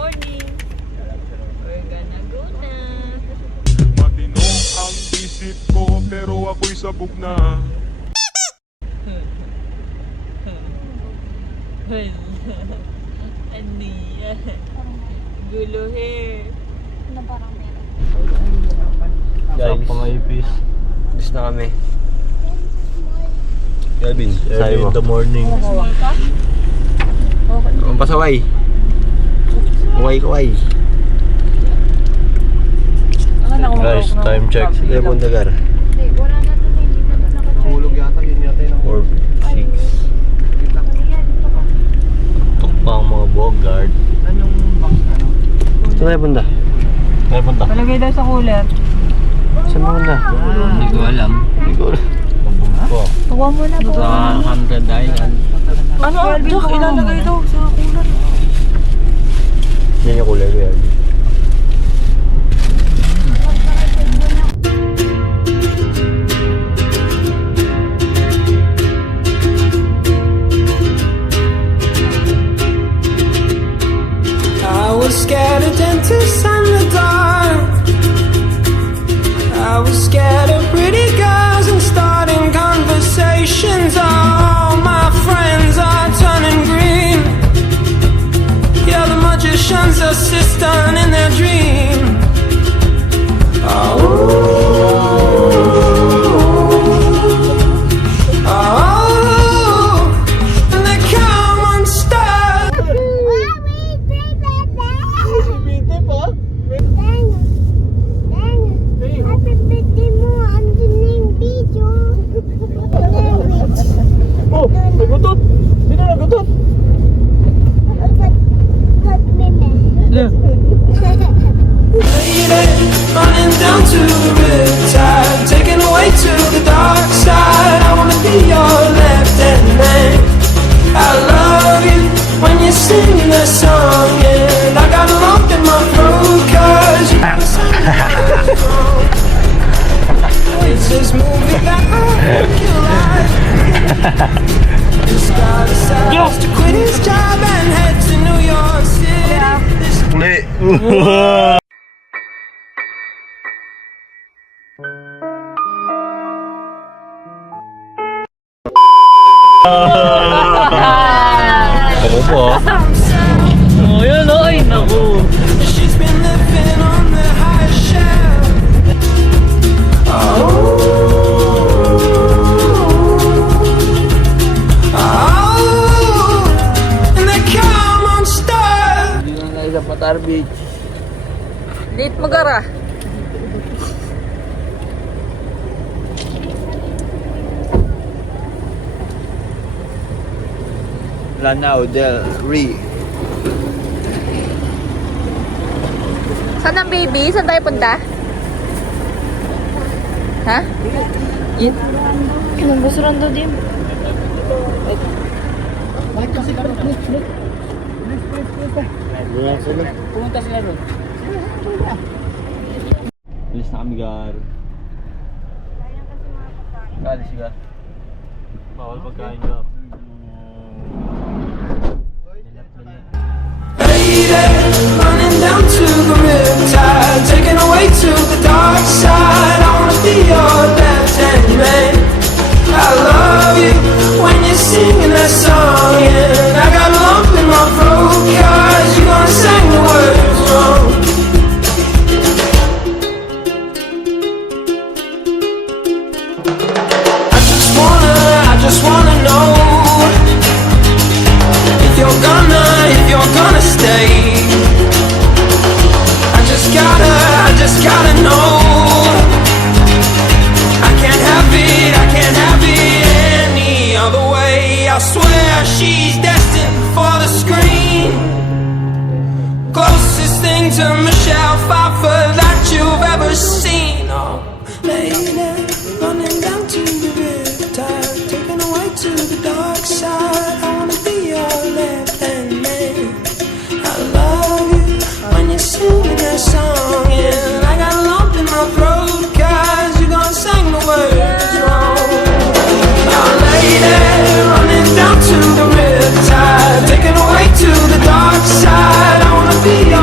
morning. We're gonna go na. Matino ang isip ko pero ako'y sabog na. Ano yan? Gulo hair. Na parang meron. Guys, Pangayipis. dis na kami. Gavin, Sabi early mo. in the morning. Small ka? Ang pasaway. Kuway. Guys, time check. Sige, Bundagar. Hindi, wala na doon. Hindi na doon naka-check. Hulog yata, yun yata yun. 4, 6. Tok pa ang mga bogard. Saan tayo punta? Tayo punta. Palagay daw sa cooler. Saan mo punta? Hindi ko alam. Pabog ko. Tuwa mo na po. Sa Haunted Island. Ano? Jack, ilalagay daw sa cooler. Yan yung kulay ko yan. I was scared of dentists and the dark. I was scared of pretty girls and starting conversations. All my friends are turning green. Yeah, the magician's assistant in their dream. Oh, and they come unstuck. Happy birthday mo, andun na yung video. Oh, may gutot! Sino na gutot? Lady, running down to the riptide, taken away to the dark side. I wanna be your left-hand man. I love you when you sing the song, and I got a lump in my throat 'cause you it's this movie that I hope you like. This guy decides to quit his job and head to New York City. This Uli! Ako po. Oh, yun o. Ay, naku. she's been living on the high shelf. Oh, and they come unstuck. Hindi na tayo sa Patar Beach. Late magara. Lanao del Rey. Saan ang baby? Saan tayo punta? Ha? Yun? Anong gusto rin doon din? Pumunta sila doon. Alis na kami, Gar. Alis ka. Bawal pagkain ka. Lady, running down to the riptide, taken away to the dark side. I wanna be your left-hand man. I love you when you're singing that song, and I got a lump in my throat 'cause you're gonna sing the words wrong. I just wanna know if you're gonna stay. I just gotta know. I can't have it any other way. I swear she's destined for the screen. Closest thing to Michelle Pfeiffer that you've ever seen. Oh, lady, running down to the riptide, taken away to the dark side. I wanna be your left-hand man. I love you when you're singing that song, and I got a lump in my throat 'cause you're gonna sing the words wrong. Oh, lady, running down to the riptide, taken away to the dark side. I wanna be your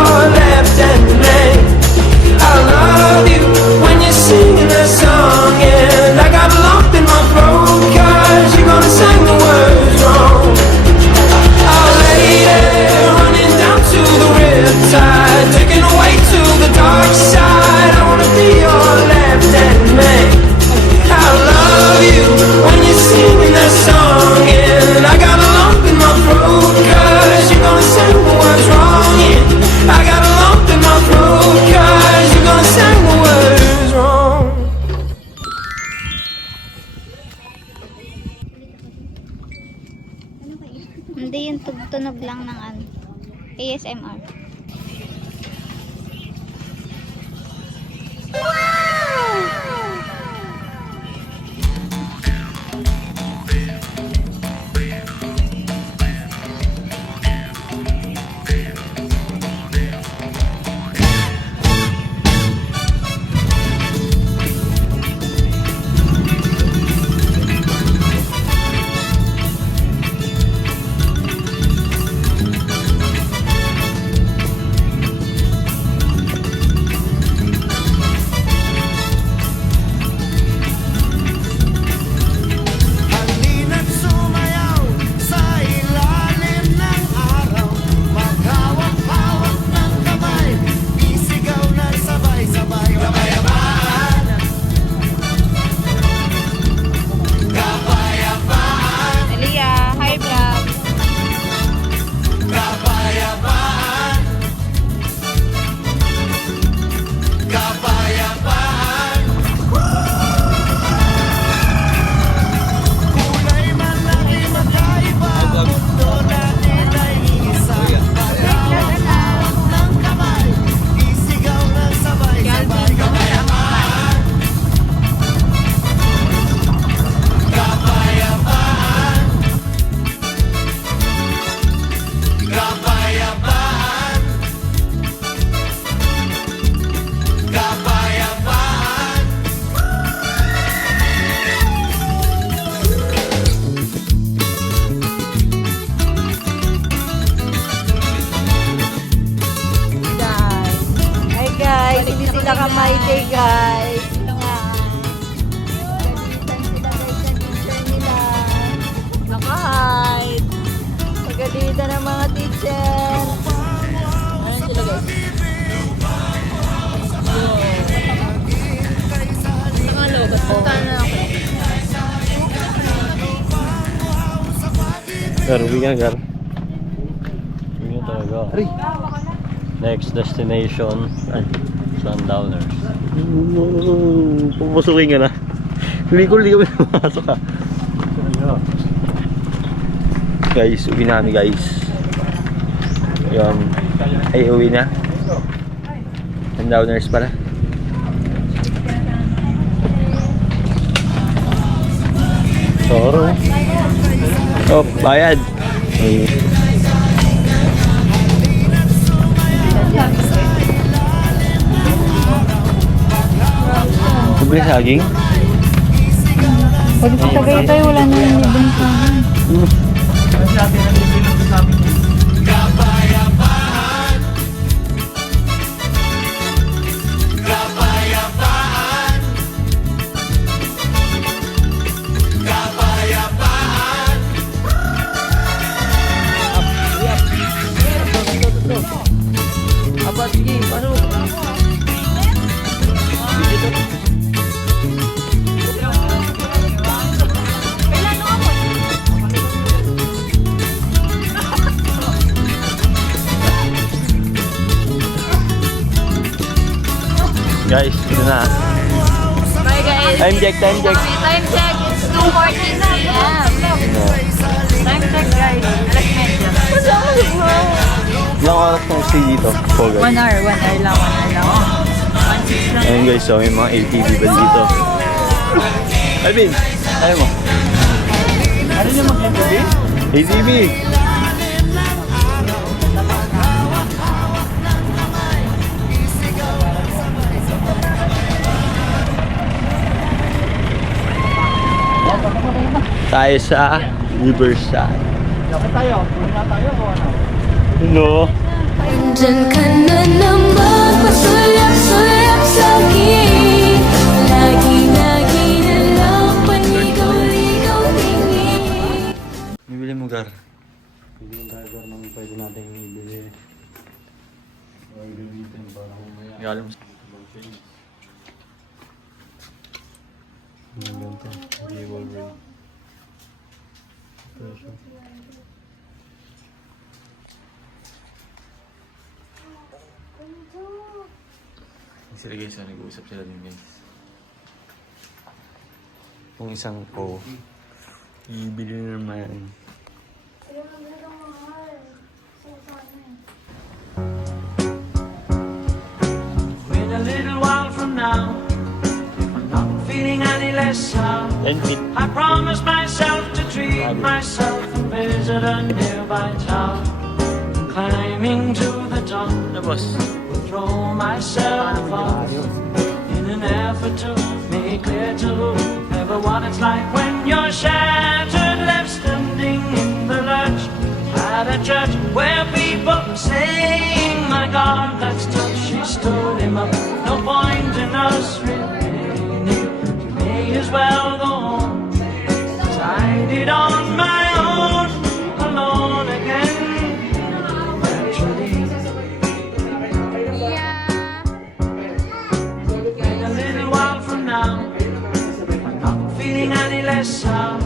Halina't sumayaw sa ilalim ng araw. Maghawak-hawak ng kamay, isigaw na sabay-sabay. Kapayapaan, kapayapaan, Elia, hi vlog. kapayapaan, kapayapaan. Kulay man laki magkaiba, mundo natin ay iisa. Maghawak-hawak ng kamay, isigaw na sabay-sabay. Kapayapaan, kapayapaan, kapayapaan, kapayapaan. Hi guys, hindi sila kamaite guys. Ito nga. Pagalitan sila guys sa teacher nila. Naka-hide. Pagalitan ng mga teacher. Ayan sila guys. Mga lobat. Punta na ako. Gar, uwi ka, Gar. Uwi ka talaga. Next destination, ay, Sundowners. Pupasukin ka na. Hindi ko pumasok ka. Guys, uwi na kami guys. Yun. Ay, uwi na. Sundowners pala. Toro. Oh, bayad. Ay. Libre saging? Pag sagay tayo, wala na yung ibang sa akin. Kapayapaan, kapayapaan, kapayapaan. Apa, sige, pasok. Guys, ito na. Bye guys. Time check, time check. Time check. It's 2:14 p.m. Time check guys. Alas medyo. Ilang oras kong stay dito? Oh, 1 guys. hour lang. 1 hour lang. 1:06 lang. Ayun guys, so may mga ATV ba dito? Alvin, ayaw mo. Ano niya mag-ATV? ATV! Tayo sa Riverside. No. Diyan ka na naman, pasulap-sulap sa akin. Lagi-lagi na lang, panigaw-ligaw tingin. Bibili mo, Gar. Hindi tayo Gar nang pwede natin ibili. Or gamitin para mamaya. Galing mo. Ang ganda. Giveaway. Presyo. Sila guys, nag-uusap sila din guys. Kung isang po, ibili na naman. When a little while from now lesson. I promised myself to treat myself and visit a nearby town. Climbing to the top, would throw myself off in an effort to make clear to whoever what it's like when you're shattered, left standing in the lurch at a church where people saying, "My God, that's tough." She stood him up. No point in us remaining. You may as well go home, 'cause I did on my own, alone again. Naturally, in a little while from now, I'm not feeling any less sound.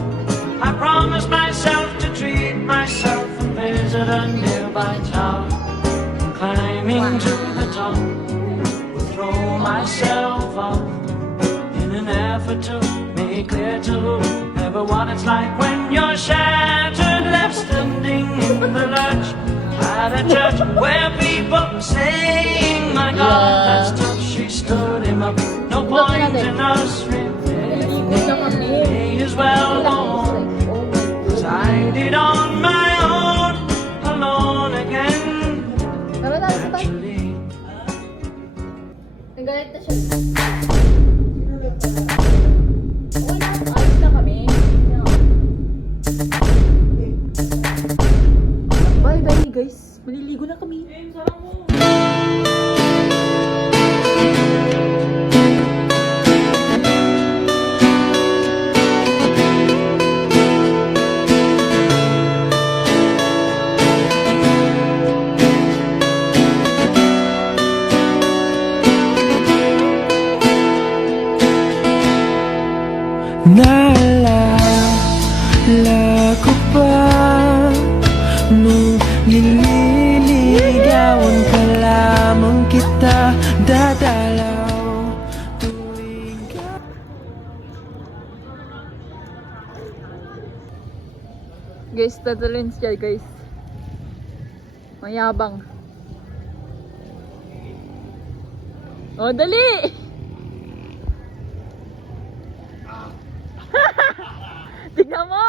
I promised myself to treat myself and visit a nearby town. Climbing to the top, would throw myself off in an effort to make clear to whoever what it's like when you're shattered, left standing in the lurch at a church where people saying, "My God, that's tough." She stood him up. No point in us remaining. May as well go home, 'cause I did on my own, alone again. Naturally. Nagalit na siya. Okay na, ayos na kami. Bye guys. Maliligo na kami. Sarang mo. Naalala ko pa nung nililigawan ka lamang kita dadalaw tuwing Guys, dadalhin siya guys. Mayabang. Oh, dali! Tingnan mo!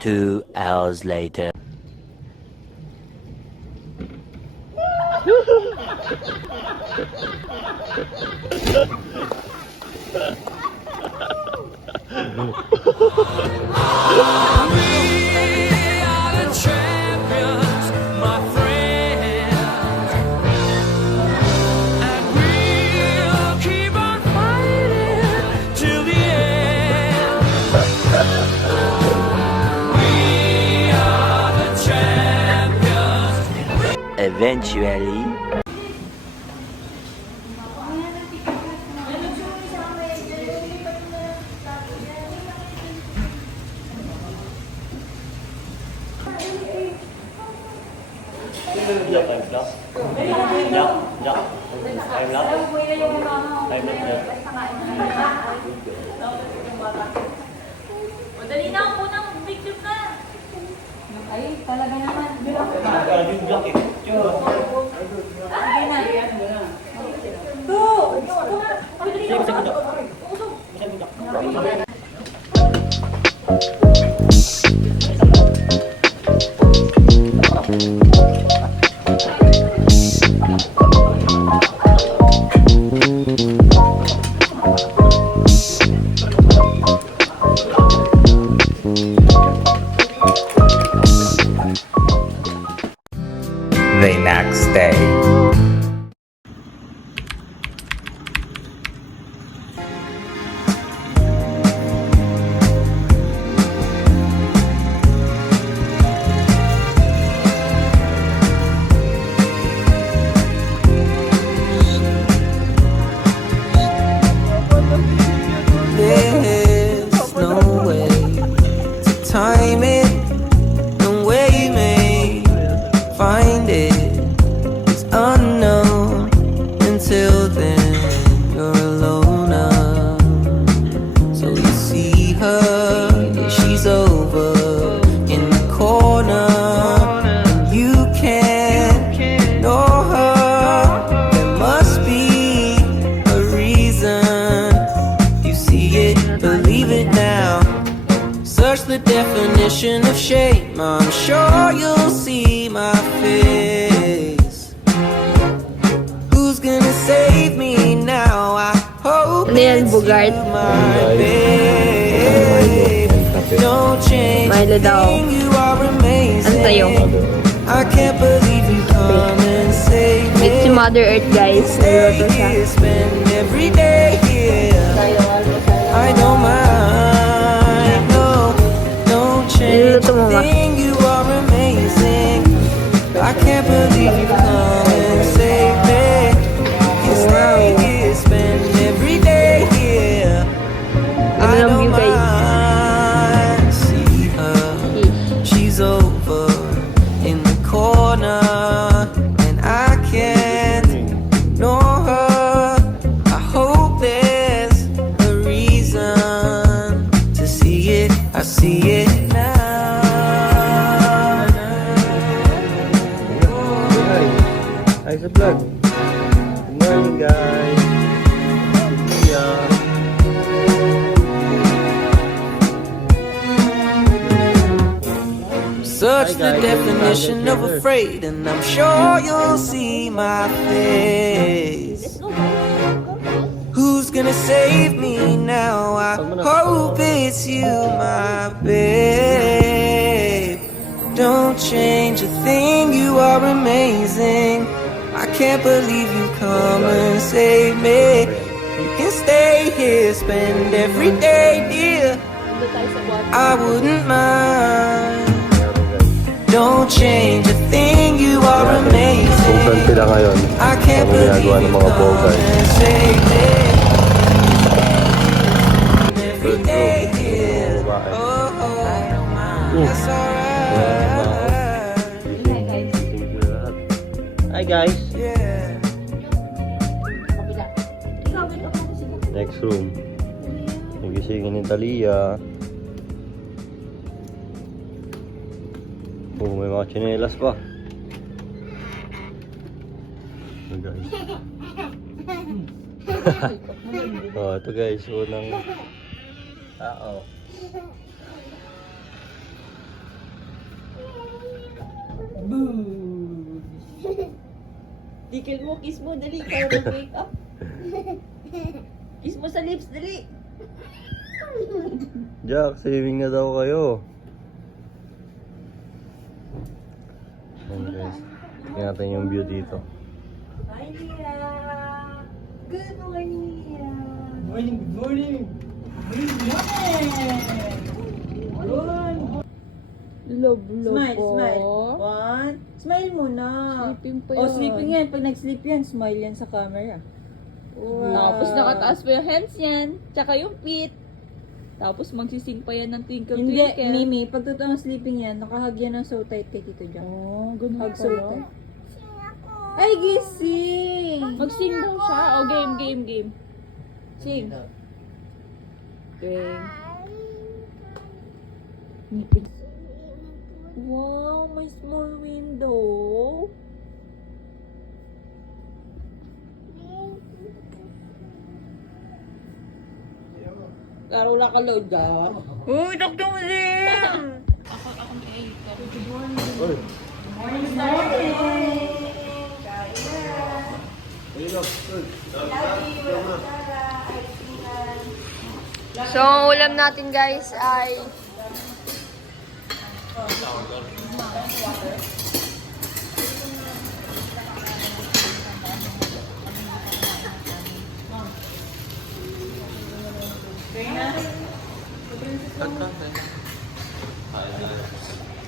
Two hours later. Eventually. Dali na, unang picture ka. Ay, talaga naman. The next day. face. Who's gonna save me now? I hope Ano yan, it's Bugart? you, my babe. Don't change Milo a daw. thing, you are Ano tayo? amazing. I can't believe you come and save me. It's si Mother Earth, guys. Stay Nagluto siya. here, spend every day here. I don't mind, no, don't change Niluluto mo a ba? thing, you are amazing. I can't believe you come and save me. You stay here, spend every day here. I Ano lang don't view, guys? mind, see her, she's over in the corner, and I can't ignore her. I hope there's a reason to see it. I see it now. Hi sa vlog. Good morning, guys. Yeah. Such the definition of afraid, and I'm sure you'll see my face. Who's gonna save me now? I hope it's you, my babe. Don't change a thing, you are amazing. I can't believe you come and save me. You can stay here, spend every day, dear. I wouldn't mind. Don't change a thing, you are Kung saan amazing. sila ngayon. I can't Ang believe ginagawa ng you mga come bogey. and save me. Every day, dear. Oh, that's alright. Hi, guys. Yeah. Next room. Nagisingin ni Talia. Oh, may mga tsinelas pa. Oh, guys. Oh, ito guys, unang tao. Dikil mo, kiss mo, dali. Para mag-wake up. Kiss mo sa lips, dali. Jack, saving na daw kayo. Ayan guys, tingnan natin yung view dito. Hi, Nia. Good morning, Nia. Love Smile, po. smile. One. Smile muna. Sleeping pa Oh, yan. sleeping yan. Pag nag-sleep yan, smile yan sa camera. Wow. Tapos nakataas pa yung hands yan. Tsaka yung feet. Tapos magsising pa yan ng twinkle Hindi, twinkle. Mimi, pag totoong sleeping yan, nakahag yan ng so tight kay Tito Jack. Oh, ganun Hug so pala. tight. Ay, gising! Mag-sing daw siya. O, game, game, game. Sing. Game. Wow, may small window. Karula ka load ka. Uy, doktor mo din! So, ang ulam natin guys ay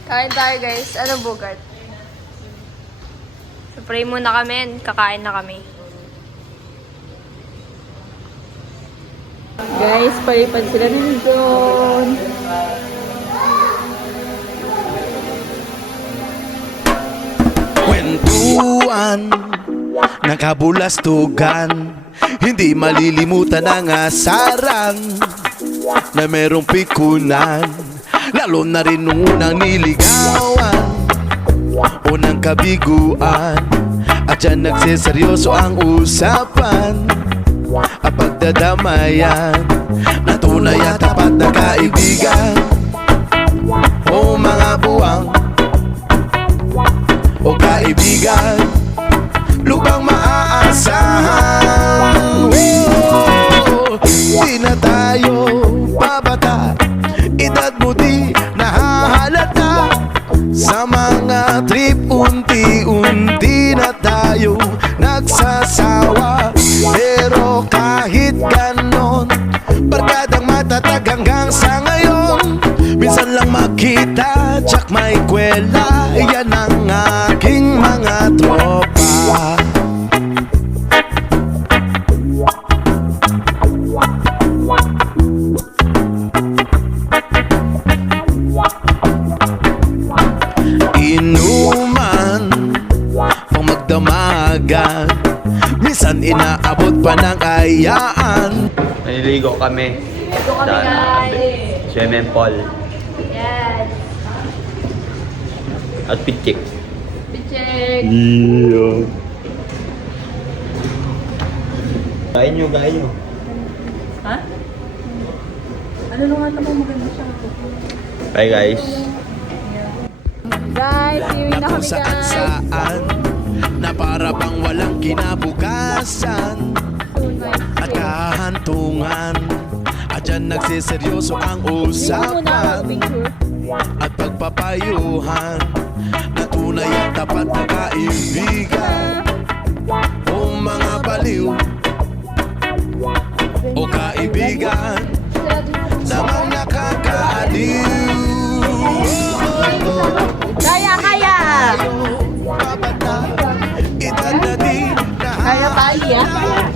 kain tayo guys. Ano bugat? So, pray muna kami and kakain na kami. Guys, palipad sila nandun. Kwentuhan, nakabulastugan, hindi malilimutan ang asaran na merong pikunan, lalo na rin nung unang niligawan, unang kabiguan, at dyan nagseseryoso ang usapan at pagdadamayan na tunay at tapat na kaibigan. O mga buwang o kaibigan, lubang maaasahan. Di na tayo babata, edad mo di nahahalata. Sa mga trip unti-unti na tayo nagsasawa. Pero kahit ganon, barkadang matatag hanggang sa ngayon. Minsan lang makita, tsak may kwela, yan ang aking mga tropa. Inuman pang magdamagan, minsan inaabot pa ng ayaan. Naliligo kami. Ito kami guys. Swimming pool. Yes. At pitchik. Pichek. Yeah. Kain nyo. Ha? Ano nung ata mo maganda siya? Bye guys. Guys, iuwi na Kung kami saan guys. saan, na para bang walang kinabukasan. Soon, my At kahantungan, at dyan nagsiseryoso ang usapan. picture. At pagpapayuhan, na tunay at tapat na kaibigan. O mga baliw, o kaibigan, namang nakakaaliw. Kaya! Babata, edad na di Kaya tayo ah.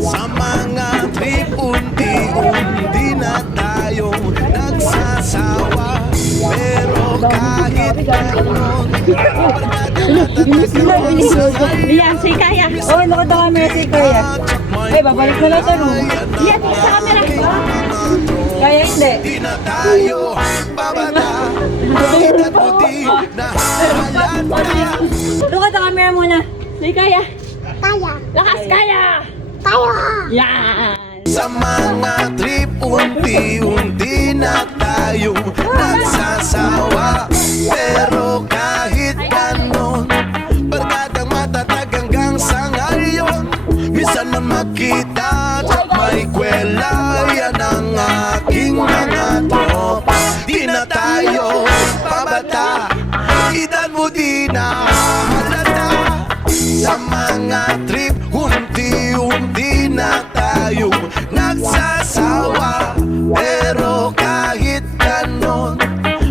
sa mga trip, unti-unti na tayong nagsasawa. Pero kahit ganon, Yan, si Kaya. Oh, nakita kami si Kaya. Ay, babalik na lang ito. Yan, sa camera. Kaya hindi. di na tayo babata, edad mo di nahalata. Doon ka sa camera muna. Si Kaya. Kaya. Lakas Kaya. Kaya. Yan. Sa mga trip, unti-unti na tayong nagsasawa. Pero kahit ganon, barkadang matatag hanggang sa ngayon. Minsan na makita, at may kwela, yan ang aking mga tropa. Di na tayo pabata, edad mo di na halata. Sa mga trip, unti-unti na tayo nagsasawa. Pero kahit ganon,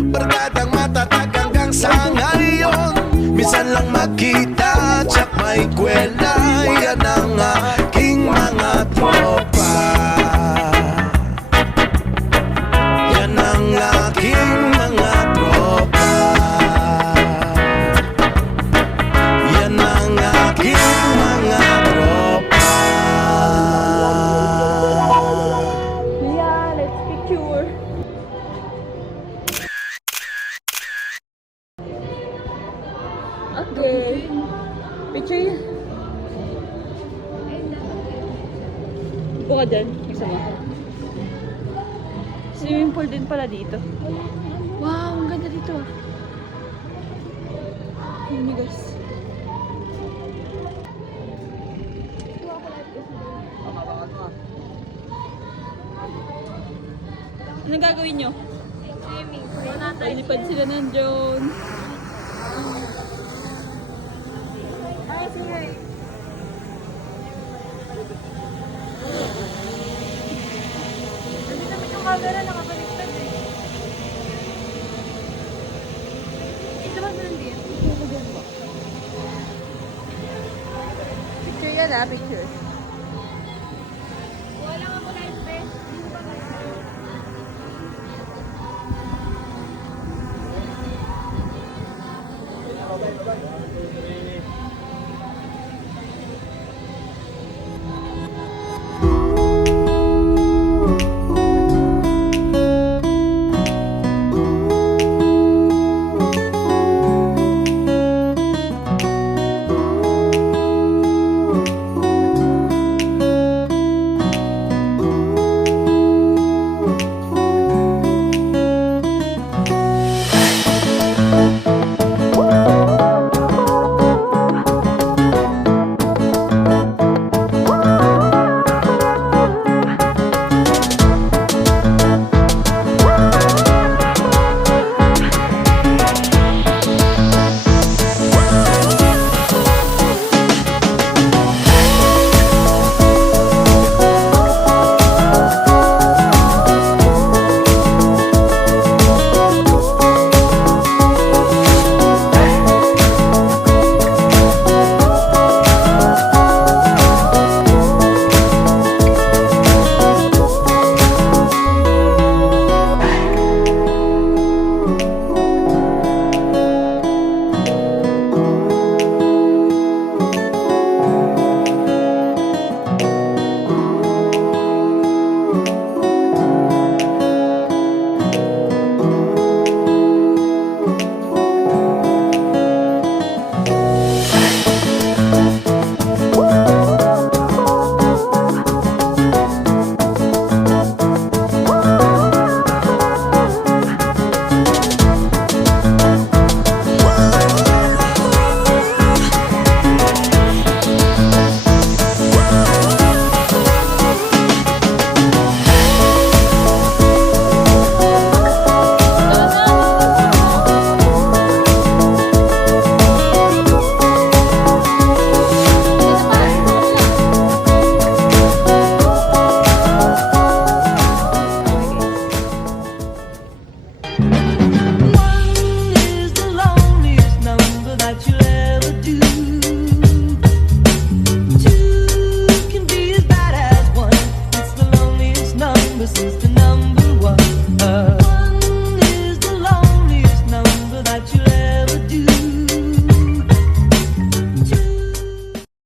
barkadang matatag hanggang sa ngayon. Minsan lang makita, tsak may kwela, yan ang aking mga tropa. Yan ang aking mga tropa. Yan ang aking mga tropa. Yeah, let's picture. Okay. Picture yun. Ipo ka dyan. Magsama. Swimming pool din pala dito. Wow, ang ganda dito ah. Lumigas. Anong gagawin nyo? Swimming. Lipad sila ng drone. Camera nakabaliktad eh. Ito ba nandito? Picture yan ah, picture.